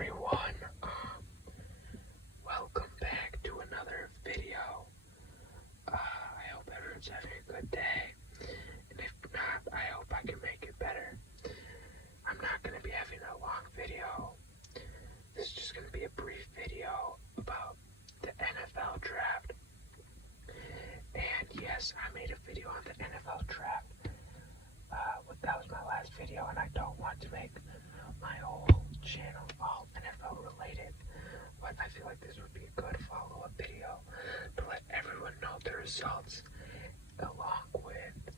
everyone. Welcome back to another video. I hope everyone's having a good day, and if not, I hope I can make it better. I'm not going to be having a long video. This is just going to be a brief video about the NFL draft. And yes, I made a video on the NFL draft. That was my last video, and I don't want to make my whole channel all NFL related, but I feel like this would be a good follow-up video to let everyone know the results along with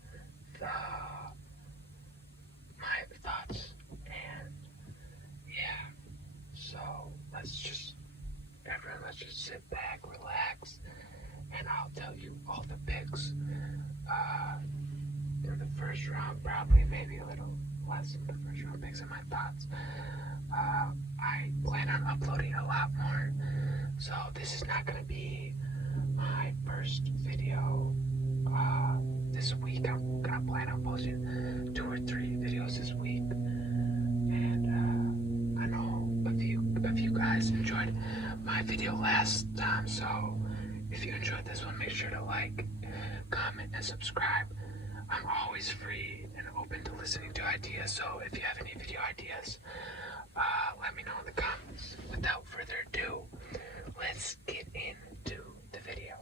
my thoughts. And yeah, so let's just sit back, relax, and I'll tell you all the picks in the first round, probably maybe a little less than the first round picks and my thoughts. I plan on uploading a lot more, so this is not going to be my first video this week. I'm going to plan on posting 2 or 3 videos this week, and I know a few guys enjoyed my video last time, so if you enjoyed this one, make sure to like, comment, and subscribe. I'm always free and open to listening to ideas, so if you have any video ideas, let me know in the comments. Without further ado, let's get into the video.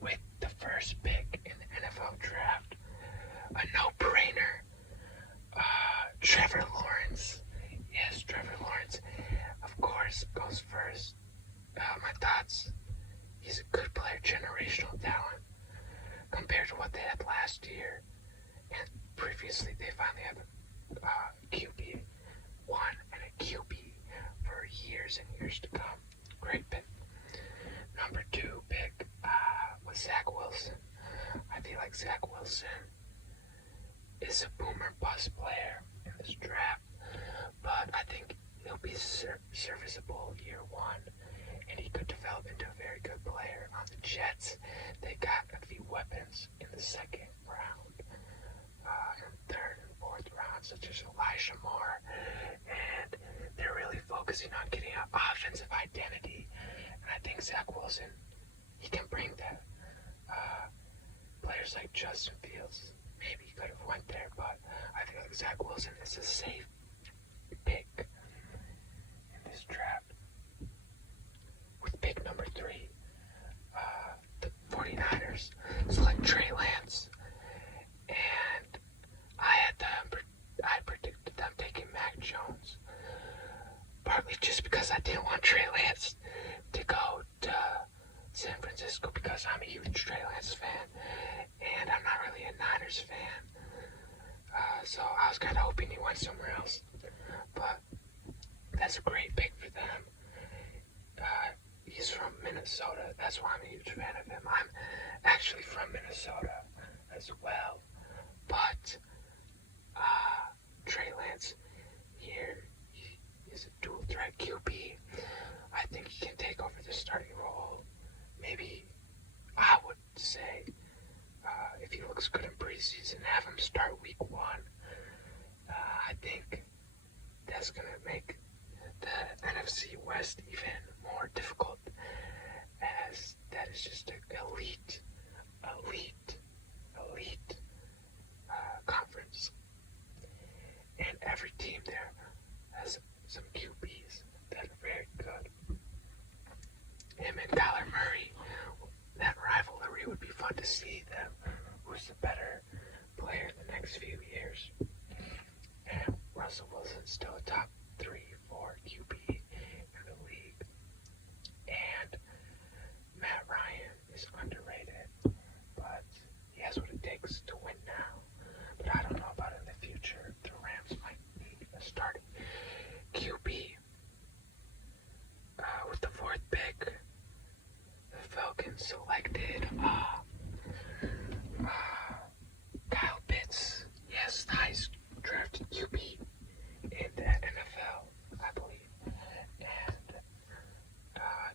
With the first pick in the NFL draft, a no-brainer, Trevor Lawrence. Yes, Trevor Lawrence, of course, goes first. My thoughts: he's a good player, generational talent. Compared to what they had last year, and previously, they finally have a QB1 and a QB for years and years to come. Great pick. Number 2 pick was Zack Wilson. I feel like Zack Wilson is a boomer bust player in this draft, but I think he'll be serviceable year 1, and he could develop into a very good player. On the Jets, they got a few weapons in the second round, and third and fourth round, such as Elijah Moore, and they're really focusing on getting an offensive identity, and I think Zack Wilson, he can bring that. Players like Justin Fields, maybe he could have went there, but I feel like Zack Wilson is a safe pick in this draft. With pick number 3, the 49ers select Trey Lance, and I predicted them taking Mac Jones, partly just because I didn't want Trey Lance to go to San Francisco, because I'm a huge Trey Lance fan, and I'm not really a Niners fan, so I was kind of hoping he went somewhere else, but that's a great pick for them. He's from Minnesota. That's why I'm a huge fan of him. I'm actually from Minnesota as well. But Trey Lance here, he is a dual threat QB. I think he can take over the starting role. Maybe I would say if he looks good in preseason, have him start week 1. I think that's going to make the NFC West even more difficult, as that is just an elite conference, and every team there has some QBs that are very good. Him and Kyler Murray, that rivalry would be fun to see them. Who's the better player in the next few years? And Russell Wilson's still a top 3, 4 QB in the league. And Matt Ryan is underrated, but he has what it takes to win now. But I don't know about in the future. The Rams might need a starting QB. With the 4th pick, the Falcons selected Kyle Pitts. Yes, the highest drafted QB in the NFL, I believe. And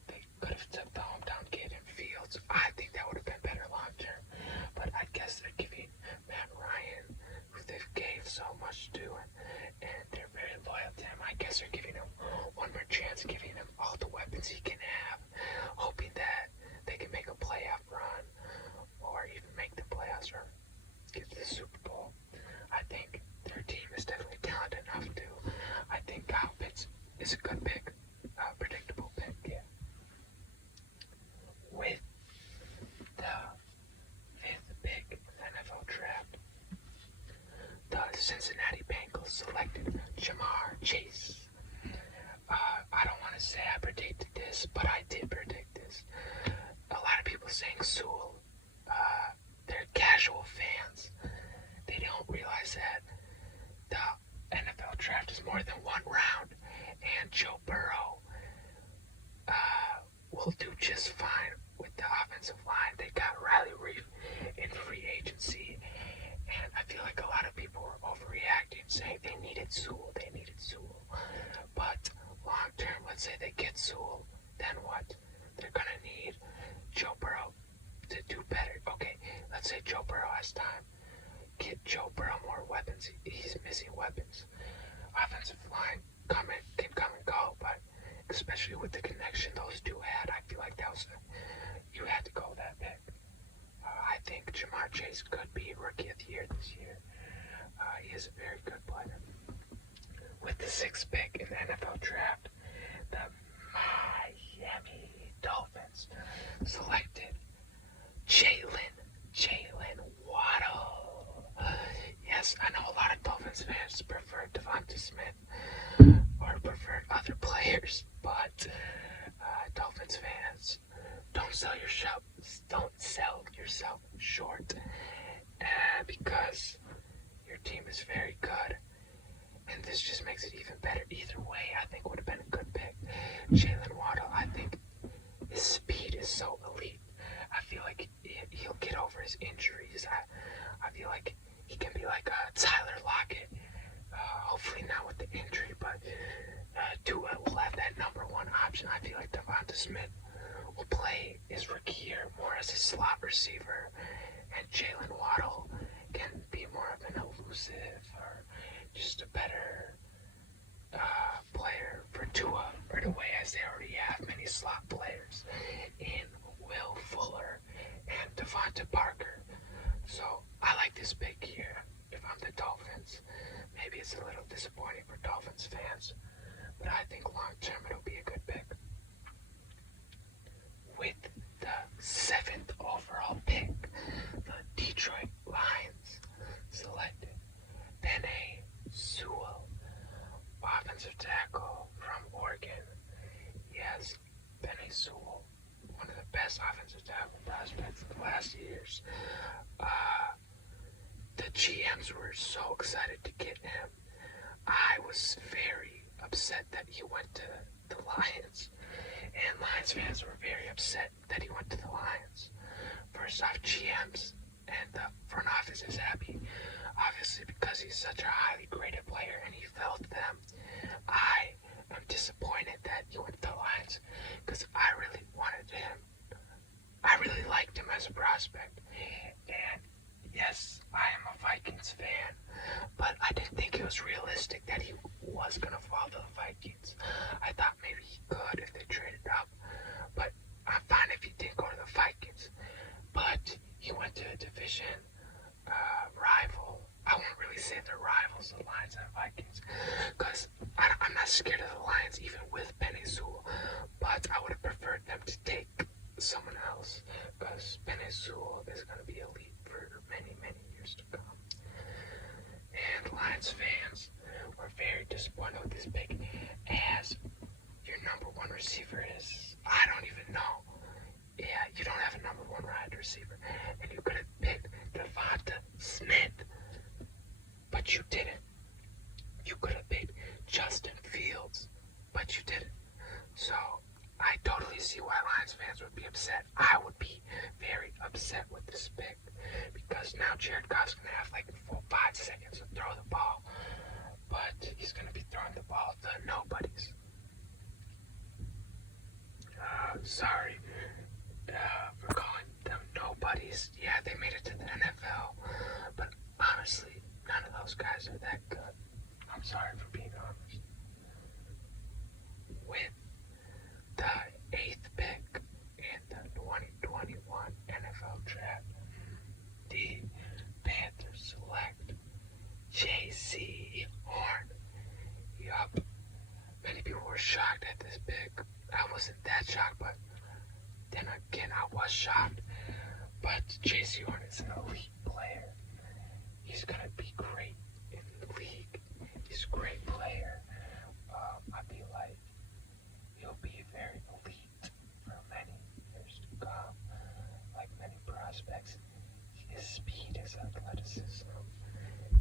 they could have took the hometown kid in Fields. I think that would have been better long term. But I guess they're giving Matt Ryan, who they've gave so much to, and they're very guess they're giving him one more chance, giving him all the weapons he can have, hoping that they can make a playoff run or even make the playoffs or get to the Super Bowl. I think their team is definitely talented enough to. I think Kyle Pitts is a good pick, predictable pick, yeah. With the 5th pick in the NFL draft, the Cincinnati Bengals selected Jamar Chase. I don't want to say I predicted this, but I did predict this. A lot of people saying Sewell. They're casual fans. They don't realize that the NFL draft is more than one round, and Joe Burrow will do just fine with the offensive line. They got Riley Reef in free agency, and I feel like a lot of people were overreacting, saying they needed Sewell. But long term, let's say they get Sewell, then what? They're gonna need Joe Burrow to do better. Okay, let's say Joe Burrow has time. Get Joe Burrow more weapons. He's missing weapons. Offensive line can come and go, but especially with the connection those two had, I feel like you had to go that pick. I think Jamar Chase could be Rookie of the Year this year. He is a very good player. With the 6th pick in the NFL draft, the Miami Dolphins selected Jalen Waddle. Yes, I know a lot of Dolphins fans prefer Devonta Smith or prefer other players, but Dolphins fans, don't sell yourself short, because your team is very good, and this just makes it even better. Either way, I think would have been a good pick. Jalen Waddle, I think his speed is so elite. I feel like he'll get over his injuries. I feel like he can be like Tyler Lockett. Hopefully not with the injury, but Tua will have that number one option. I feel like Devonta Smith will play his rookie year more as a slot receiver, and Jalen Waddle can be more of an elusive or just a better player for Tua right away, as they already have many slot players in Will Fuller and Devonta Parker. So I like this pick here. If I'm the Dolphins, maybe it's a little disappointing for Dolphins fans, but I think long term it'll be a good pick. With the 7th overall pick, the Detroit Lions selected Penei Sewell, offensive tackle from Oregon. Yes, Penei Sewell, one of the best offensive tackle prospects of the last years. The GMs were so excited to get him. I was very upset that he went to the Lions, and Lions fans were very upset that he went to the Lions. First off, GMs and the front office is happy, obviously, because he's such a highly graded player and he fell to them. I am disappointed that he went to the Lions, because I really wanted him. I really liked him as a prospect, and yes, I am a Vikings fan, but I didn't think it was realistic that he was going to fall to the Vikings. I thought maybe he could if they traded up, but I'm fine if he didn't go to the Vikings. But he went to a division rival. I won't really say they're rivals, the Lions and Vikings, because I'm not scared of the Lions even with Penei Sewell, but I would have preferred them to take someone else, because Penei Sewell is going to be elite for many, many years to come. And Lions fans were very disappointed with this pick, as your number one receiver is, I don't even know. Yeah, you don't have a number one wide receiver, and you could have picked Devonta Smith, but you didn't. You could have picked Justin Fields, but you didn't. So I totally see why Lions fans would be upset. I would be very upset with this pick, because now Jared Goff's going to have like 5 seconds to throw the ball, but he's going to be throwing the ball to nobodies. Sorry for calling them nobodies. Yeah, they made it to the NFL, but honestly, none of those guys are that good. I'm sorry for being honest. were shocked at this pick. I wasn't that shocked, but then again, I was shocked. But J.C. Horn is an elite player. He's going to be great in the league. He's a great player. I feel like he'll be very elite for many years to come. Like many prospects, his speed, his athleticism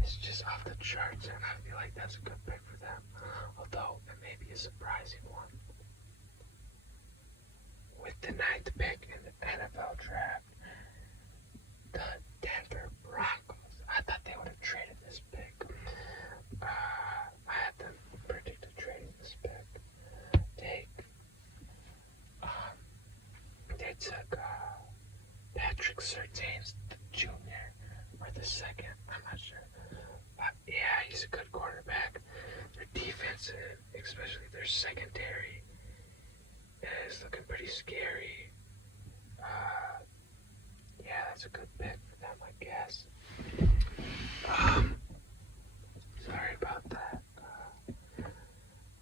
is just off the charts, and I feel like that's a good pick for them. Although it may be a surprising one. With the 9th pick in the NFL draft, the Denver Broncos. I thought they would have traded this pick. I had them predicted trading this pick. They took Patrick Surtain Jr. or the second. I'm not sure. Yeah, he's a good quarterback. Their defense, especially their secondary, is looking pretty scary. Yeah, that's a good pick for them, I guess. Sorry about that.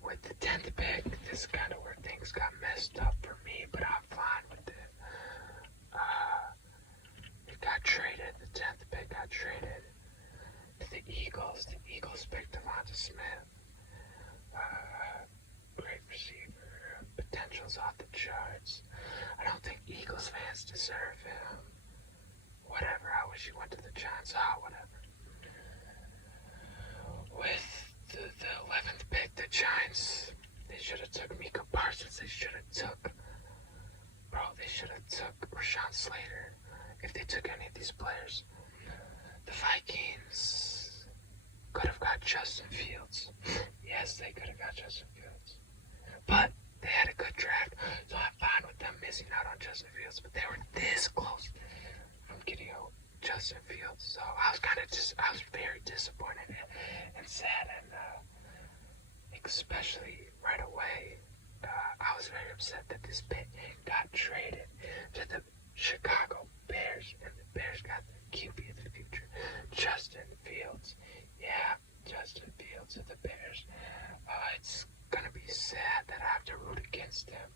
With the 10th pick, this is kind of where things got messed up for me, but I'm fine with it. It got traded. The 10th pick got traded to the Eagles. The Eagles picked Devonta Smith. Great receiver. Potential's off the charts. I don't think Eagles fans deserve him. Whatever. I wish he went to the Giants. Whatever. With the 11th pick, the Giants, they should have took Micah Parsons. They should have took Rashad Slater if they took any of these players. The Vikings could have got Justin Fields. Yes, they could have got Justin Fields. But they had a good draft, so I'm fine with them missing out on Justin Fields. But they were this close from getting Justin Fields. So I was very disappointed and sad, and especially right away, I was very upset that this pick got traded to the Chicago Bears, and the Bears got the QB of the future, Justin Fields. Yeah, Justin Fields of the Bears. It's gonna be sad that I have to root against him.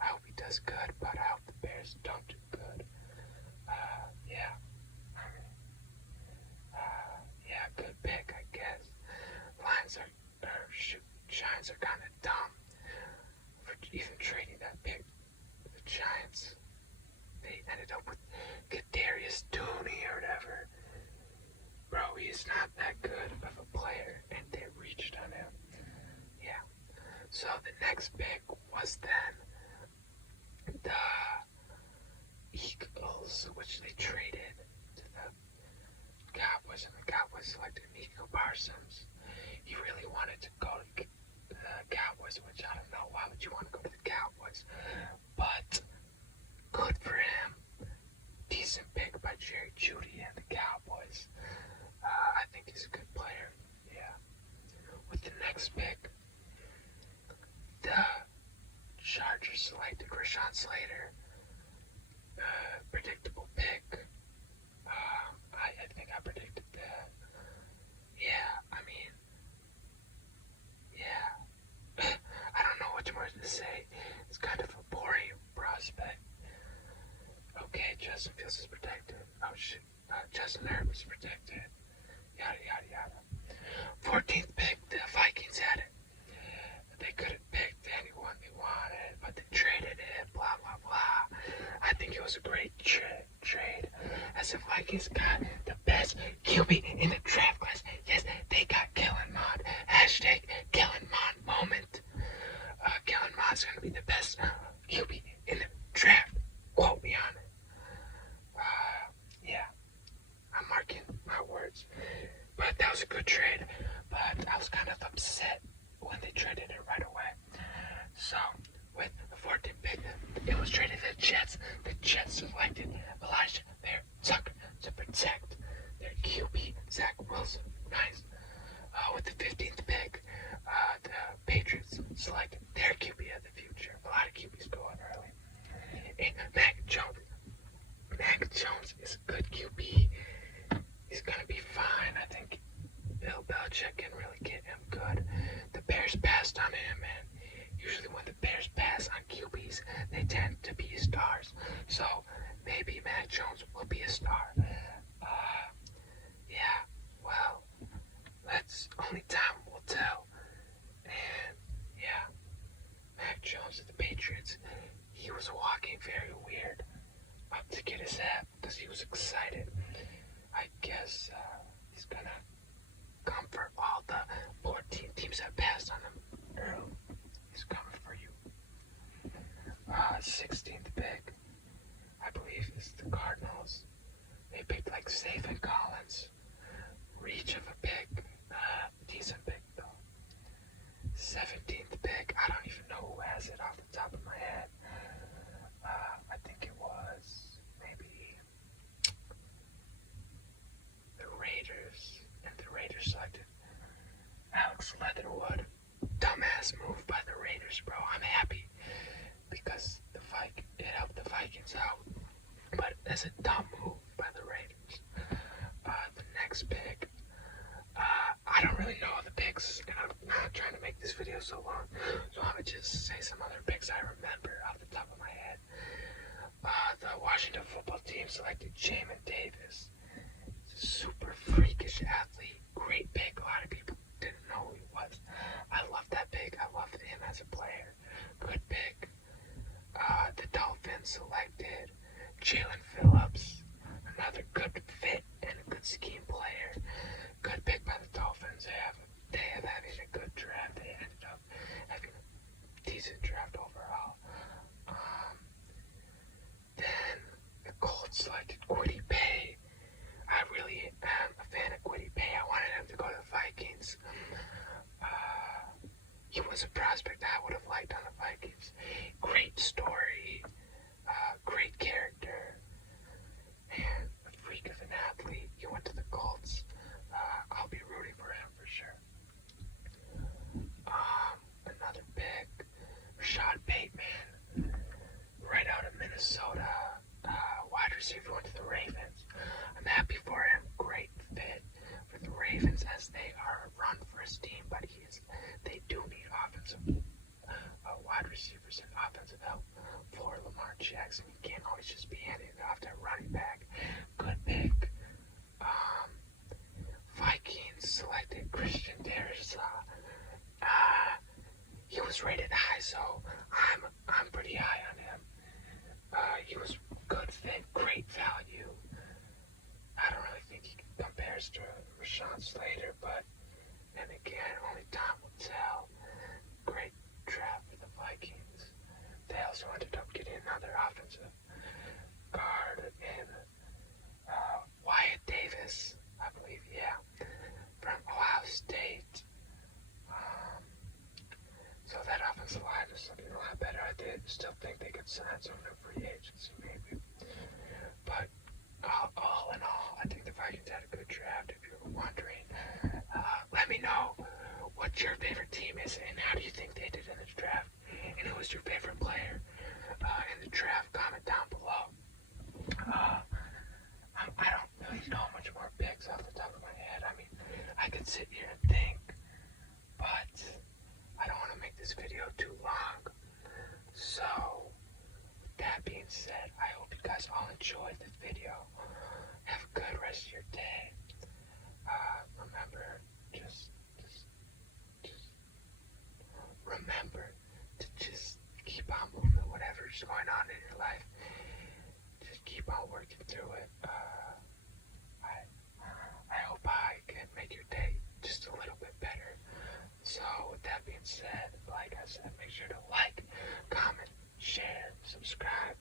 I hope he does good, but I hope the Bears don't do good. Good pick, I guess. Giants are kind of dumb for even trading that pick. The Giants, they ended up with Kadarius Toney or whatever. Bro, he's not that good of a player, and they reached on him. Yeah. So the next pick was then the Eagles, which they traded to the Cowboys, and the Cowboys selected Micah Parsons. He really wanted to go to the Cowboys, which I don't know. Why would you want to go to the Cowboys? But good for him. Decent pick by Jerry Jeudy and the Cowboys. I think he's a good player. Yeah. With the next pick, the Chargers selected Rashad Slater. Predictable pick. I think I predicted that. Yeah, I don't know what more to say. It's kind of a boring prospect. Okay, Justin Fields is protected. Oh shit, Justin Herbert is protected. Yada yada yada. 14th pick, the Vikings had it. They could have picked anyone they wanted, but they traded it. Blah blah blah. I think it was a great trade, as the Vikings got the best QB in the draft class. Yes, they got Kellen Mond. Hashtag Kellen Mond moment. Kellen Mond's gonna be the best QB in the draft. Quote me on it. Yeah, I'm marking my words. But that was a good trade. But I was kind of upset when they traded it right away. So with the 14th pick, it was traded to the Jets. The Jets selected Elijah Tucker to protect their QB, Zack Wilson. Nice. With the 15th pick, the Patriots selected their QB of the future. A lot of QBs going early. And Mac Jones. Mac Jones is a good QB. He's going to be fine. I think Bill Belichick can really get him good. The Bears passed on him, and rookies, they tend to be stars. So maybe Mac Jones will be a star. Yeah, well, that's only time will tell. And yeah, Mac Jones at the Patriots, he was walking very weird up to get his hat because he was excited. I guess he's gonna comfort all the 14 teams that passed on him. He's coming for you. 16th pick, I believe, is the Cardinals. They picked like Safe and Collins. Reach of a pick. Decent pick though. 17th pick, I don't even know who has it off the top of my head. I think it was maybe the Raiders, and the Raiders selected Alex Leatherwood. Dumbass move by the Raiders, bro. I'm happy because it helped the Vikings out, but it's a dumb move by the Raiders. The next pick, I don't really know the picks, and I'm not trying to make this video so long, so I'm gonna just say some other picks I remember off the top of my head. The Washington football team selected Jamin Davis. He's a super freakish athlete. Great pick. A lot of people didn't know who he was. I love that pick. I love him as a player. Good pick. The Dolphins selected Jalen Phillips. Another good fit and a good scheme player. Good pick by the Dolphins. They have having a good draft. They ended up having a decent draft overall. Then the Colts selected Kwity Paye. I really am a fan of Kwity Paye. I wanted him to go to the Vikings. He was a prospect I would have liked on the Vikings. Great story, great character, and a freak of an athlete. He went to the Colts. I'll be rooting for him for sure. Another pick, Rashad Bateman, right out of Minnesota. Wide receiver, went to the Ravens. I'm happy for him. Great fit for the Ravens as they are a run-first team, but they do need offensive wide receivers and offensive help for Lamar Jackson. He can't always just be handing it off to a running back. Good pick. Vikings selected Christian Darrisaw. He was rated high, so I'm pretty high on him. He was good fit, great value. I don't really think he compares to Rashad Slater, but then again, only time will tell. Great draft for the Vikings. They also ended up getting another offensive guard in Wyatt Davis, I believe, yeah, from Ohio State. So that offensive line is looking a lot better. I still think they could sign someone in free agency, maybe. But all in all, I think the Vikings had a good draft. If you're wondering, let me know what your favorite team is and how do you think they did in the draft, and who was your favorite player in the draft. Comment down below. I don't really know much more picks off the top of my head. I mean, I could sit here and think, but I don't want to make this video too long. So, with that being said, I hope you guys all enjoyed this video. Have a good rest of your day. Remember, just remember to just keep on moving, whatever's going on in your life. Just keep on working through it. I hope I can make your day just a little bit better. So, with that being said, like I said, make sure to like, comment, share, subscribe.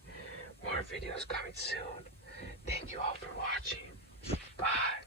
More videos coming soon. Thank you all for watching. Bye.